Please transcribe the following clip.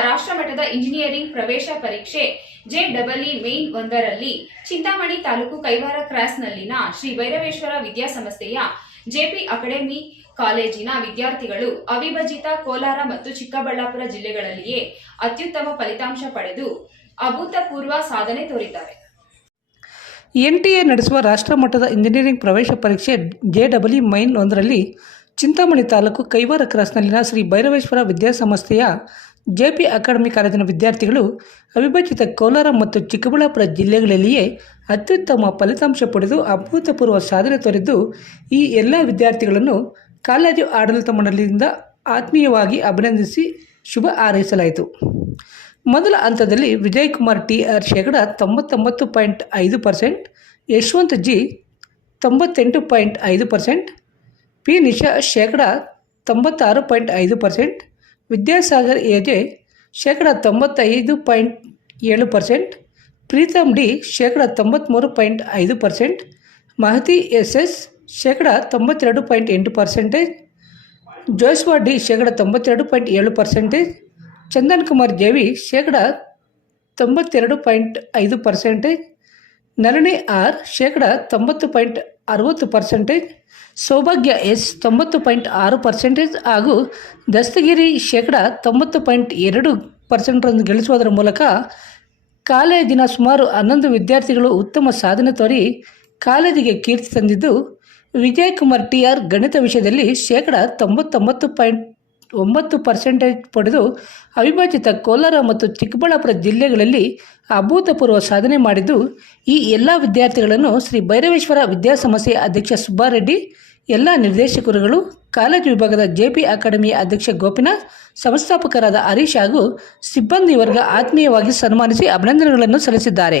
ರಾಷ್ಟ್ರಮಟ್ಟದ ಇಂಜಿನಿಯರಿಂಗ್ ಪ್ರವೇಶ ಪರೀಕ್ಷೆ ಜೆ ಡಬಲ್ಇ ಮೇನ್ ಒಂದರಲ್ಲಿ ಚಿಂತಾಮಣಿ ತಾಲೂಕು ಕೈವಾರ ಕ್ರಾಸ್ನಲ್ಲಿನ ಶ್ರೀ ಭೈರವೇಶ್ವರ ವಿದ್ಯಾಸಂಸ್ಥೆಯ ಜೆಪಿ ಅಕಾಡೆಮಿ ಕಾಲೇಜಿನ ವಿದ್ಯಾರ್ಥಿಗಳು ಅವಿಭಜಿತ ಕೋಲಾರ ಮತ್ತು ಚಿಕ್ಕಬಳ್ಳಾಪುರ ಜಿಲ್ಲೆಗಳಲ್ಲಿಯೇ ಅತ್ಯುತ್ತಮ ಫಲಿತಾಂಶ ಪಡೆದು ಅಭೂತಪೂರ್ವ ಸಾಧನೆ ತೋರಿದ್ದಾರೆ. ಎನ್ ಟಿ ಎ ನಡೆಸುವ ರಾಷ್ಟ್ರಮಟ್ಟದ ಇಂಜಿನಿಯರಿಂಗ್ ಪ್ರವೇಶ ಪರೀಕ್ಷೆ ಜೆ ಡಬ್ಲ್ಯೂ ಮೈನ್ ಒಂದರಲ್ಲಿ ಚಿಂತಾಮಣಿ ತಾಲೂಕು ಕೈವಾರ ಕ್ರಾಸ್ನಲ್ಲಿನ ಶ್ರೀ ಭೈರವೇಶ್ವರ ವಿದ್ಯಾಸಂಸ್ಥೆಯ ಜೆ ಪಿ ಅಕಾಡೆಮಿ ಕಾಲೇಜಿನ ವಿದ್ಯಾರ್ಥಿಗಳು ಅವಿಭಜಿತ ಕೋಲಾರ ಮತ್ತು ಚಿಕ್ಕಬಳ್ಳಾಪುರ ಜಿಲ್ಲೆಗಳಲ್ಲಿಯೇ ಅತ್ಯುತ್ತಮ ಫಲಿತಾಂಶ ಪಡೆದು ಅಭೂತಪೂರ್ವ ಸಾಧನೆ ತೊರೆದು ಈ ಎಲ್ಲ ವಿದ್ಯಾರ್ಥಿಗಳನ್ನು ಕಾಲೇಜು ಆಡಳಿತ ಮಂಡಳಿಯಿಂದ ಆತ್ಮೀಯವಾಗಿ ಅಭಿನಂದಿಸಿ ಶುಭ ಹಾರೈಸಲಾಯಿತು. ಮೊದಲ ಹಂತದಲ್ಲಿ ವಿಜಯ್ ಕುಮಾರ್ ಟಿ ಆರ್ ಶೇಕಡ ತೊಂಬತ್ತೊಂಬತ್ತು ಪಾಯಿಂಟ್ ಐದು ಪರ್ಸೆಂಟ್, ಯಶವಂತ್ ಜಿ ತೊಂಬತ್ತೆಂಟು ಪಾಯಿಂಟ್ ಐದು ಪರ್ಸೆಂಟ್ ಪಿ ನಿಶಾ ಶೇಕಡ ತೊಂಬತ್ತಾರು ಪಾಯಿಂಟ್ ಐದು ಪರ್ಸೆಂಟ್, ವಿದ್ಯಾಸಾಗರ್ ಎಜೆ ಶೇಕಡ ತೊಂಬತ್ತೈದು ಪಾಯಿಂಟ್ ಏಳು ಪರ್ಸೆಂಟ್ ಪ್ರೀತಮ್ ಡಿ ಶೇಕಡ ತೊಂಬತ್ತ್ಮೂರು ಪಾಯಿಂಟ್ ಐದು ಪರ್ಸೆಂಟ್, ಮಹತಿ ಎಸ್ ಎಸ್ ಶೇಕಡ ತೊಂಬತ್ತೆರಡು ಪಾಯಿಂಟ್ ಎಂಟು ಪರ್ಸೆಂಟೇಜ್ ಜೋಸ್ವಾ ಡಿ ಶೇಕಡ ತೊಂಬತ್ತೆರಡು ಪಾಯಿಂಟ್ ಏಳು ಪರ್ಸೆಂಟೇಜ್, ಚಂದನ್ ಕುಮಾರ್ ಜೇವಿ ಶೇಕಡ ತೊಂಬತ್ತೆರಡು ಪಾಯಿಂಟ್ ಐದು ಪರ್ಸೆಂಟೇಜ್ ನರಣಿ ಆರ್ ಶೇಕಡ ತೊಂಬತ್ತು ಪಾಯಿಂಟ್ ಅರುವತ್ತು ಪರ್ಸೆಂಟೇಜ್ ಸೌಭಾಗ್ಯ ಎಸ್ ತೊಂಬತ್ತು ಪಾಯಿಂಟ್ ಆರು ಪರ್ಸೆಂಟೇಜ್ ಹಾಗೂ ದಸ್ತಗಿರಿ ಶೇಕಡ ತೊಂಬತ್ತು ಪಾಯಿಂಟ್ ಎರಡು ಪರ್ಸೆಂಟ್ರನ್ನು ಗಳಿಸುವುದರ ಮೂಲಕ ಕಾಲೇಜಿನ ಸುಮಾರು ಹನ್ನೊಂದು ವಿದ್ಯಾರ್ಥಿಗಳು ಉತ್ತಮ ಸಾಧನೆ ತೋರಿ ಕಾಲೇಜಿಗೆ ಕೀರ್ತಿ ತಂದಿದ್ದು. ವಿಜಯ್ ಕುಮಾರ್ ಟಿ ಆರ್ ಗಣಿತ ವಿಷಯದಲ್ಲಿ ಶೇಕಡ ತೊಂಬತ್ತೊಂಬತ್ತು ಪಾಯಿಂಟ್ ಒಂಬತ್ತು ಪರ್ಸೆಂಟೇಜ್ ಪಡೆದು ಅವಿಭಾಜಿತ ಕೋಲಾರ ಮತ್ತು ಚಿಕ್ಕಬಳ್ಳಾಪುರ ಜಿಲ್ಲೆಗಳಲ್ಲಿ ಅಭೂತಪೂರ್ವ ಸಾಧನೆ ಮಾಡಿದ್ದು, ಈ ಎಲ್ಲ ವಿದ್ಯಾರ್ಥಿಗಳನ್ನು ಶ್ರೀ ಭೈರವೇಶ್ವರ ವಿದ್ಯಾಸಂಸ್ಥೆಯ ಅಧ್ಯಕ್ಷ ಸುಬ್ಬಾರೆಡ್ಡಿ, ಎಲ್ಲ ನಿರ್ದೇಶಕರುಗಳು, ಕಾಲೇಜು ವಿಭಾಗದ ಜೆಪಿ ಅಕಾಡೆಮಿಯ ಅಧ್ಯಕ್ಷ ಗೋಪಿನಾಥ್, ಸಂಸ್ಥಾಪಕರಾದ ಹರೀಶ್ ಹಾಗೂ ಸಿಬ್ಬಂದಿ ವರ್ಗ ಆತ್ಮೀಯವಾಗಿ ಸನ್ಮಾನಿಸಿ ಅಭಿನಂದನೆಗಳನ್ನು ಸಲ್ಲಿಸಿದ್ದಾರೆ.